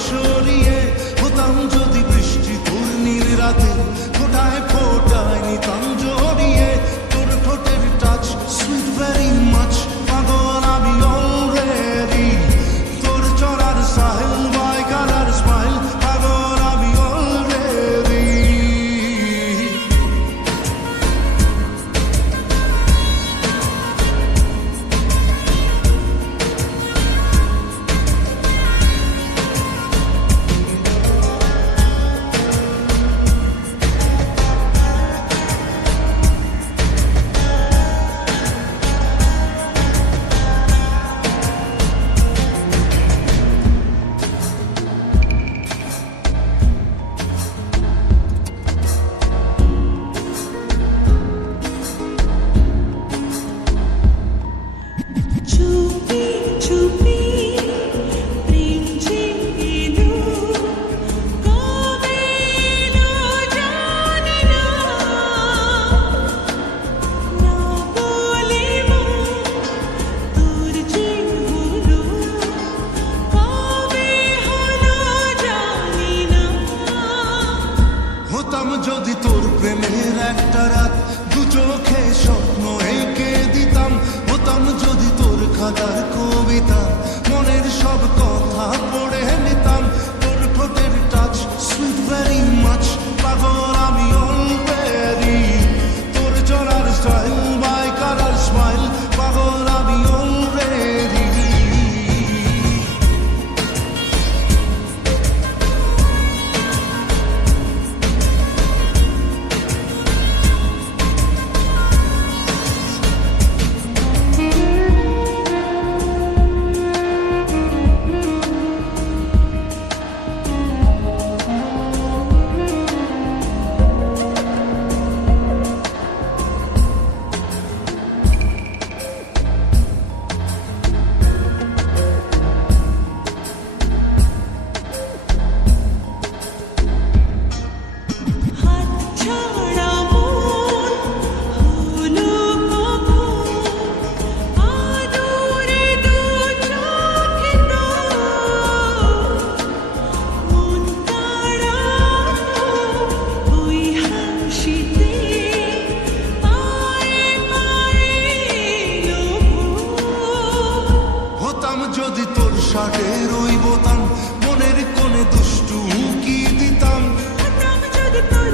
সরিয়ে হতাম যদি বৃষ্টি তোর নীল রাতে ফোটায় ফোটায় নিতাম জড়িয়ে তোর ঠোঁটের টাচ সুইট ভেরি মাচ পাগল আমি অলরেডি তোর চলার সাহেল বাই কালার স্মাইল পাগল আমি অলরেডি যদি তোর প্রেমের একটা রাত দু চোখে স্বপ্ন এঁকে দিতাম হতাম যদি তোর খাতার কবিতা মনের সব কথা পড়ে নিতাম তোর ঠোঁটের টাচ সুইট ভেরি মাচ পাগল আমি অলরেডি তোর চলার স্টাইল বাই কালার স্মাইল পাগল আমি অলরেডি যদি তোর শার্টের ওই বোতাম মনের কোণে দুষ্টু কি দিতাম যদি তোর